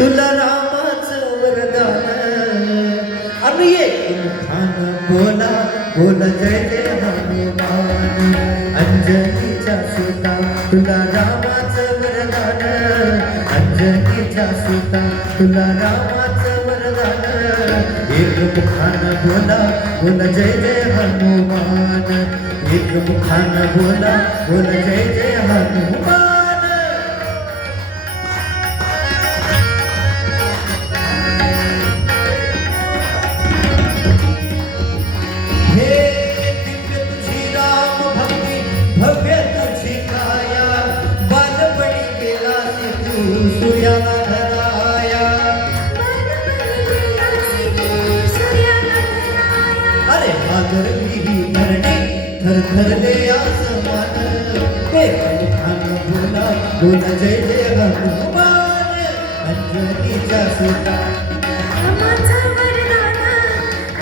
तुला रामाचं वरदान अरे एक खान बोला बोला जय जय हनुमान अंजनीच्या सुता तुला रामाचं वरदान अंजनीच्या सुता तुला रामाचं वरदान एक मुखान बोला बोला जय जय हनुमान एक मुखान बोला बोला जय जय हनुमान सूर्याला धराया अरे भादरवी धरणे थरथरले आसमान हे मुखान बोला बोला जय जय हनुमान अंजनीच्या सुता रामाचं वरदान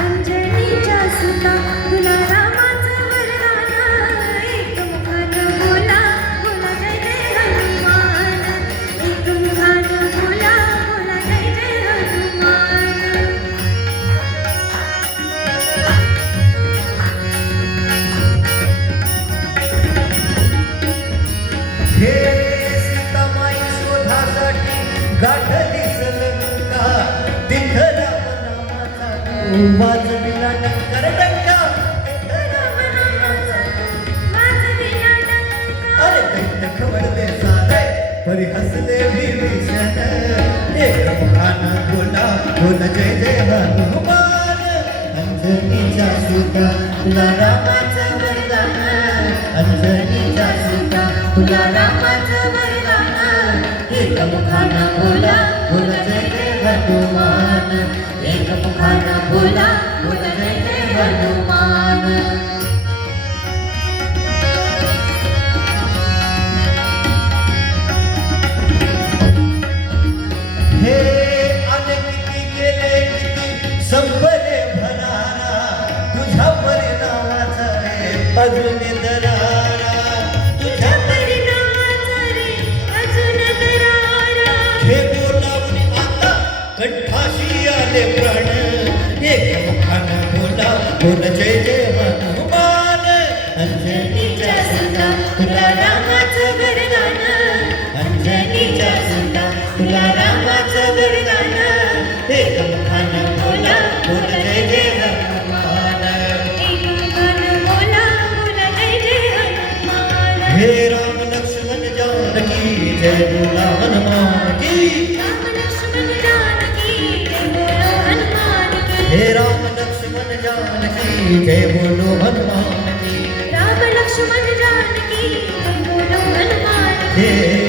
अंजनीच्या सुता तुला रामाचं वरदान एक मुखान बोला बोला जय जय हनुमान एक मुखान बोला बोला जय जय हनुमान हे सीतामाई शोधासाठी गाठलीस लंका तिथं रामनामाचा वाजविला डंकर डंका अरे दैत्य खवळले सारे परी हसले विभीषण एक मुखान बोला बोला जय जय हनुमान अंजनीच्या सुता तुला रामाचं वरदान अंजनीच्या सुता तुला रामाचं वरदान एक मुखान बोला बोला जय जय हनुमान एक मुखान बोला बोला जय जय हनुमान हे आले किती गेले किती संपले भरारा तुझ्या परिणामाचा रे अजून दरारा तुझ्या परिणामाचा रे अजून दरारा हे बोलावून आता कंठाशी आले प्राण एक मुखान बोला बोला जय जय हनुमान अंजनीच्या सुता तुला रामाचं वरदान अंजनीच्या सुता तुला रामाचं वरदान एक मुखान बोला बोला जय जय हनुमान एक मुखान बोला बोला जय जय हनुमान हे राम लक्ष्मण जानकी जय बोला हनुमान की राम लक्ष्मण जानकी जय बोलो हनुमान की हे राम लक्ष्मण जानकी जय बोलो हनुमान की राम लक्ष्मण जानकी जय बोलो हनुमान की हे